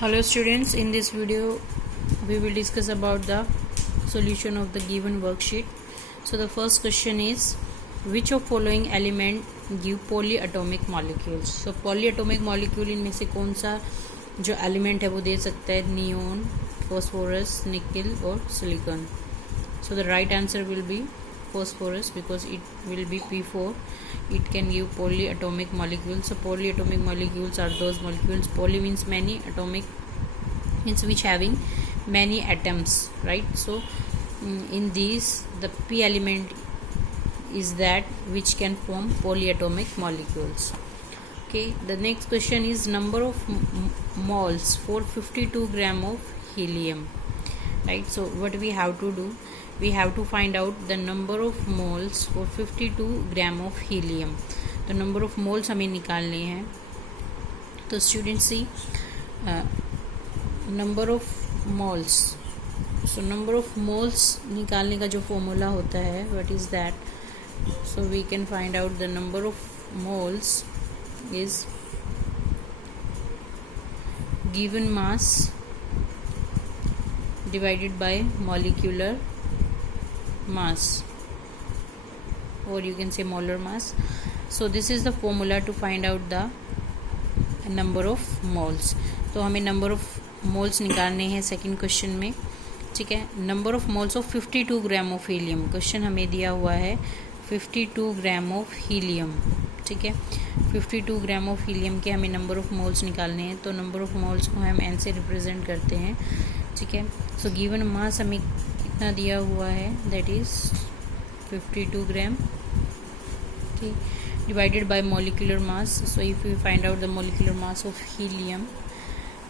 Hello students, in this video we will discuss about the solution of the given worksheet. So the first question is, which of following element give polyatomic molecules? So polyatomic molecule इनमें से कौन सा जो element है वो दे सकता है? Neon, phosphorus, निकल और silicon. So the right answer will be phosphorus because it will be P4. It can give polyatomic molecules. So polyatomic molecules are those molecules. Poly means many, atomic means which having many atoms, right? So in these the P element is that which can form polyatomic molecules. Okay, the next question is number of moles for 52 gram of helium, right? So what we have to do, we have to find out the number of moles for 52 gram of helium. तो number of moles हमें निकालने हैं. तो students see number of moles. So number of moles निकालने का जो formula होता है, what is that? So we can find out the number of moles is given mass divided by molecular mass, or you can say molar mass. So this is the formula to find out the number of moles. तो हमें number of moles निकालने हैं second question में, ठीक है. Number of moles of 52 gram of helium, question हमें दिया हुआ है 52 ग्राम ऑफ हीलियम, ठीक है. 52 ग्राम ऑफ हीलियम के हमें नंबर ऑफ मोल्स निकालने हैं. तो नंबर ऑफ मोल्स को हम n से रिप्रेजेंट करते हैं, ठीक है. सो गिवन मास हमें कितना दिया हुआ है, दैट इज 52 ग्राम, ठीक, divided by molecular mass. So if we find out the molecular mass of helium,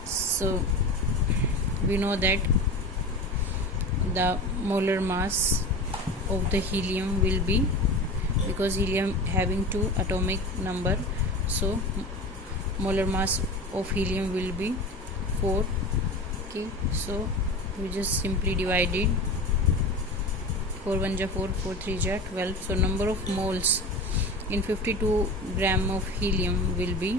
so we know that the molar mass of the helium will be, because helium having 2 atomic number, so molar mass of helium will be 4. Okay, so we just simply divide it. 4 1 ja 4, 4 3 ja 12. So number of moles in 52 gram of helium will be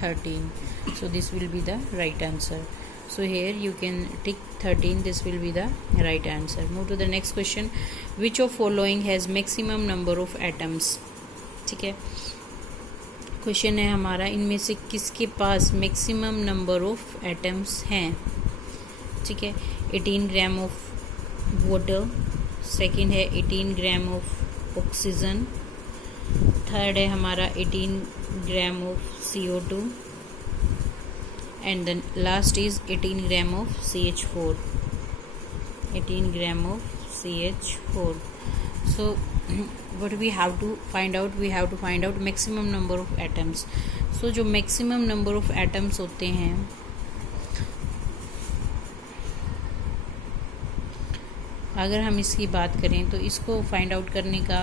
13. So this will be the right answer. So here you can tick 13. This will be the right answer. Move to the next question. Which of following has maximum number of atoms? ठीक है, question है हमारा, इनमें से किसके पास maximum number of atoms हैं, ठीक है. 18 ग्राम ऑफ वाटर, सेकंड है 18 ग्राम ऑफ ऑक्सीजन, थर्ड है हमारा 18 gram of CO2, and then last is 18 gram of CH4. 18 gram of CH4. So what we have to find out, we have to find out maximum number of atoms. So जो maximum number of atoms होते हैं, अगर हम इसकी बात करें तो इसको फाइंड आउट करने का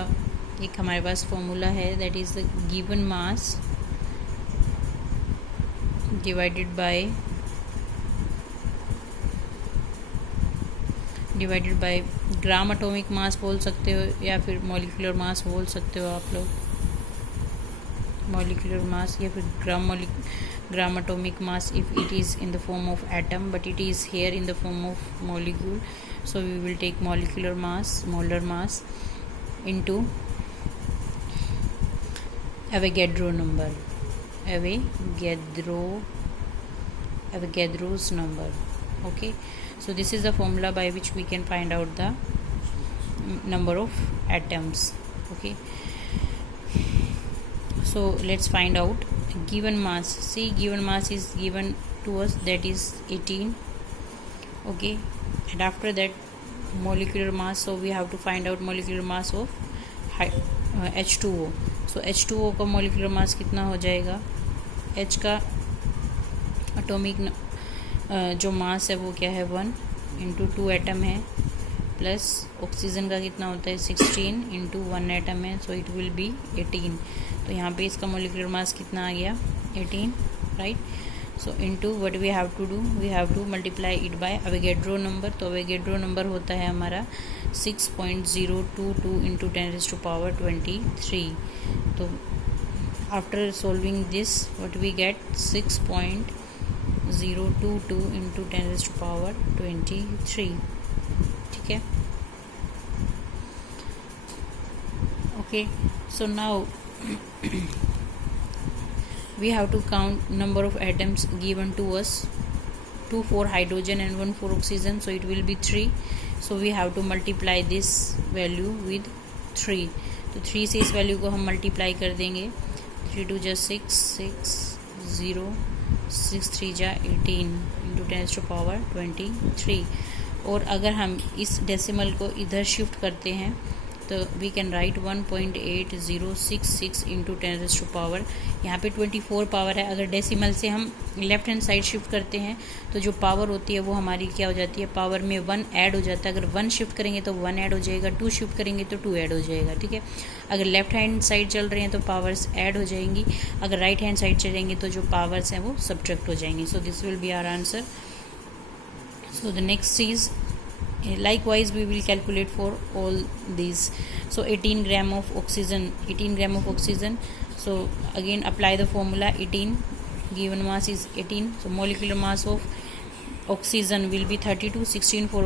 एक हमारे पास फॉर्मूला है, that is the given mass divided bye gram atomic मास बोल सकते हो, या फिर मॉलिक्यूलर मास बोल सकते हो आप लोग. मॉलिक्यूलर मास या फिर gram atomic mass if it is in the form of atom, but it is here in the form of molecule. So we will take molecular mass, molar mass into Avogadro number, Avogadro's number. Okay, so this is the formula by which we can find out the number of atoms. Okay, so let's find out given mass. See, given mass is given to us, that is 18. Okay, and after that molecular mass, so we have to find out molecular mass of H2O. So H2O का molecular mass कितना हो जाएगा? H का atomic जो मास है वो क्या है, 1 इंटू 2 एटम है, प्लस ऑक्सीजन का कितना होता है 16 इंटू 1 एटम है, सो इट विल बी 18. तो यहाँ पे इसका मोलिकुलर मास कितना आ गया, 18, right. So into what we have to do, we have to multiply it by Avogadro number. तो एवोगैड्रो नंबर होता है हमारा 6.022 इंटू 10⁻23. तो after solving this, what we get, 6.022 022 into 10 raised to power 23. ठीक है. Okay, so now we have to count number of atoms given to us. 2 for hydrogen and 1 for oxygen, so it will be 3. So we have to multiply this value with 3. तो 3 से इस value को हम multiply कर देंगे. 3 2 जा 6, 6 0 6 3 जा 18 into 10 to power 23. और अगर हम इस डेसिमल को इधर शिफ्ट करते हैं तो we can write 1.8066 into 10 to power. यहाँ पे 24 पावर है. अगर डेसिमल से हम लेफ्ट हैंड साइड शिफ्ट करते हैं तो जो पावर होती है वो हमारी क्या हो जाती है, पावर में 1 ऐड हो जाता है. अगर 1 शिफ्ट करेंगे तो 1 ऐड हो जाएगा, 2 शिफ्ट करेंगे तो 2 ऐड हो जाएगा. ठीक है. अगर लेफ्ट हैंड साइड चल रहे हैं तो पावर्स ऐड हो जाएंगी, अगर राइट हैंड साइड चलेंगे तो जो पावर्स हैं वो सब्ट्रैक्ट हो जाएंगी. So this will be our answer. So the next is likewise we will calculate for all these. So 18 gram of oxygen. So again apply the formula. 18 given mass is 18, so molecular mass of oxygen will be 32. 16 for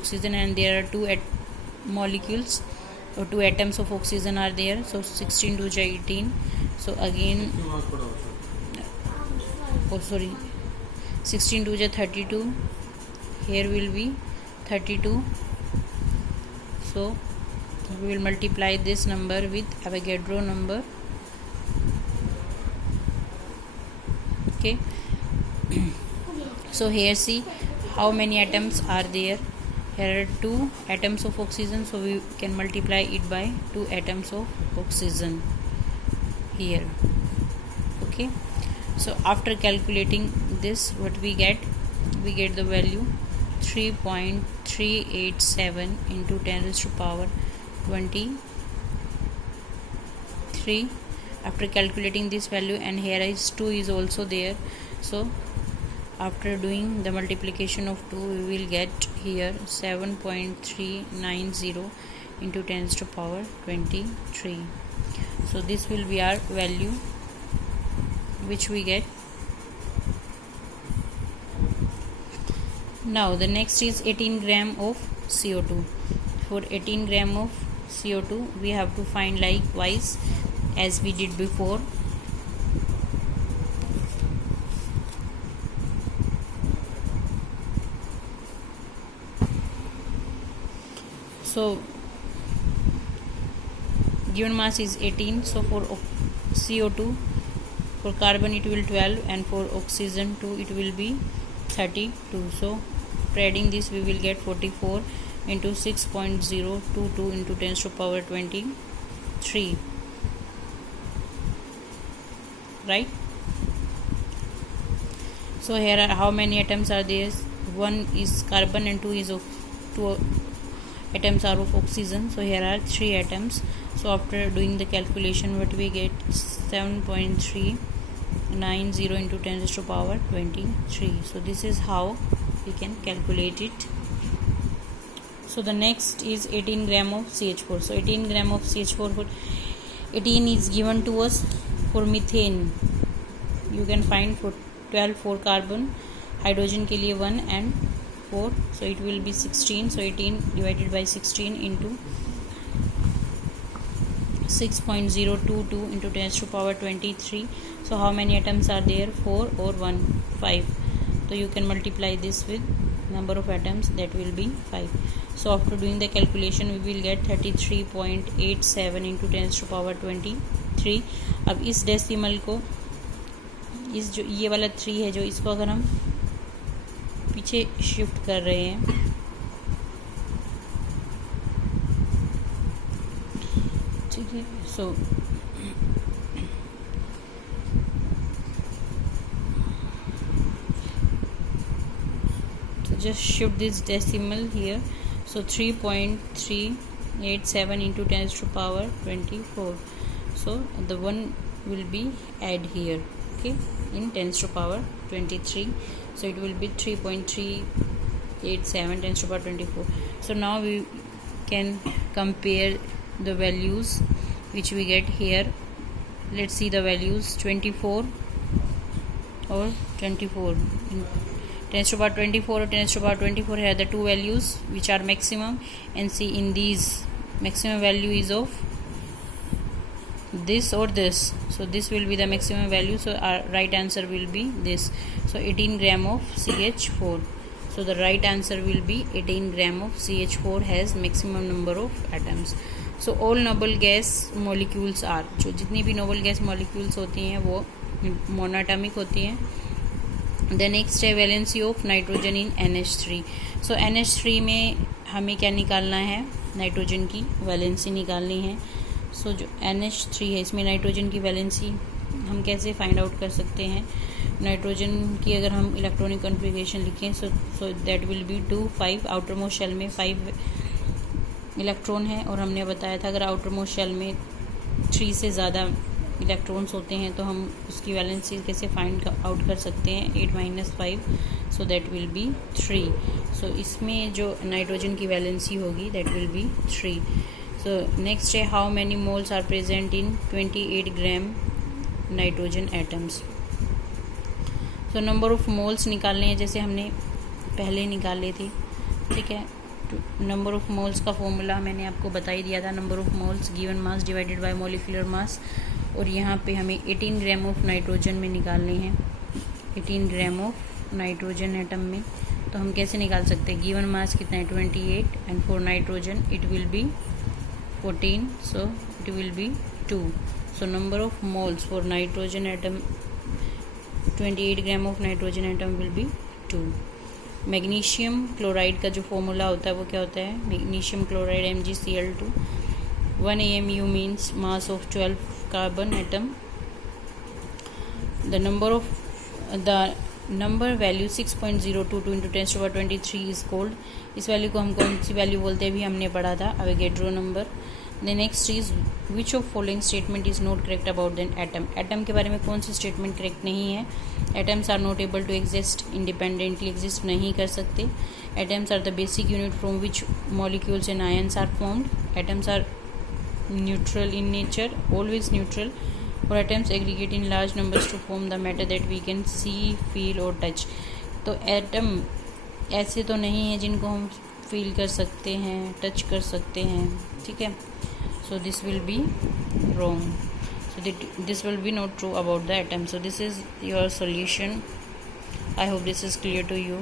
oxygen and there are two molecules or 2 atoms of oxygen are there. So 16 2 ja 18. So again 16 2 ja 32. Here will be 32. So we will multiply this number with Avogadro number. Okay. So here see how many atoms are there. Here are 2 atoms of oxygen, so we can multiply it by 2 atoms of oxygen here. Okay. So after calculating this, what we get the value 3.387 into 10 raised to power 23. After calculating this value, and here is 2 is also there, so after doing the multiplication of 2 we will get here 7.390 into 10 raised to power 23. So this will be our value which we get. Now the next is 18 gram of CO2. For 18 gram of CO2 we have to find likewise as we did before. So given mass is 18, so for CO2, for carbon it will 12 and for oxygen 2 it will be 32. So adding this we will get 44 into 6.022 into 10 to power 23, right? So here are how many atoms are there. 1 is carbon and 2 atoms are of oxygen. So here are 3 atoms. So after doing the calculation, what we get 7.390 into 10 raised to power 23. So this is how we can calculate it. So the next is 18 gram of CH4. So 18 gram of CH4, 18 is given to us. For methane you can find for 12 for carbon, hydrogen के लिए 1 and 4, so it will be 16. So 18 divided by 16 into 6.022 into 10 to power 23. So how many atoms are there? 4 or 1? 5. So you can multiply this with number of atoms, that will be 5. So after doing the calculation we will get 33.87 into 10 to power 23. अब इस decimal को, इस जो ये वाला 3 है जो इसको अगर हम पीछे शिफ्ट कर रहे हैं ठीक है. सो just shift this decimal here. So 3.387 into 10 to power 24. So the 1 will be add here, okay, in 10 to power 23. So it will be 3.387 10 to power 24. So now we can compare the values which we get here. Let's see the values. 24 or 24. 10 to the power 24 or 10 to the power 24 have the two values which are maximum, and see in these maximum value is of this or this, so this will be the maximum value, so our right answer will be this. So 18 gram of CH4, so the right answer will be 18 gram of CH4 has maximum number of atoms. So all noble gas molecules are, जो जितनी भी noble gas molecules होती हैं वो monoatomic होती हैं. The next है valency of nitrogen in NH3. So NH3 में हमें क्या निकालना है, नाइट्रोजन की वैलेंसी निकालनी है. सो जो NH3 है इसमें नाइट्रोजन की वैलेंसी हम कैसे फाइंड आउट कर सकते हैं. नाइट्रोजन की अगर हम इलेक्ट्रॉनिक कॉन्फ़िगरेशन लिखें so that will be 2 5. Outer most shell में 5 इलेक्ट्रॉन है, और हमने बताया था अगर आउटर मोस्ट शेल में 3 से ज़्यादा इलेक्ट्रॉन्स होते हैं तो हम उसकी वैलेंसी कैसे फाइंड आउट कर सकते हैं. 8 - 5, so that will be 3. So इसमें जो नाइट्रोजन की वैलेंसी होगी that will be 3. So next है how many moles are present in 28 gram nitrogen atoms. So number of moles निकालने हैं जैसे हमने पहले निकाले थे. ठीक है, नंबर ऑफ मोल्स का फॉर्मूला मैंने आपको बता ही दिया था. Number of moles given mass divided by molecular mass, और यहाँ पे हमें 18 ग्राम ऑफ नाइट्रोजन में निकालने हैं. 18 ग्राम ऑफ नाइट्रोजन एटम में तो हम कैसे निकाल सकते हैं. गिवन मास कितना है 28, and for nitrogen it will be 14, so it will be 2. So number of moles for nitrogen atom 28 gram of nitrogen atom will be 2. Magnesium chloride का जो फॉर्मूला होता है वो क्या होता है. Magnesium chloride MgCl2. 1 AMU means mass of 12 carbon atom. The number value 6.022 into 10 to the power 23 is called. इस value को हम कौन सी वैल्यू बोलते हैं भी हमने पढ़ा था, Avogadro number. The next is which of following statement is not correct about than atom. Atom के बारे में कौन सी स्टेटमेंट करेक्ट नहीं है. Atoms are not able to exist independently, exist नहीं कर सकते. Atoms are the basic unit from which molecules and ions are formed. Atoms are neutral in nature, always neutral. or atoms aggregate in large numbers to form the matter that we can see, feel or touch. तो atom ऐसे तो नहीं है जिनको हम feel कर सकते हैं, टच कर सकते हैं. ठीक है, so this will be wrong. So this will be not true about the atom. So this is your solution. I hope this is clear to you.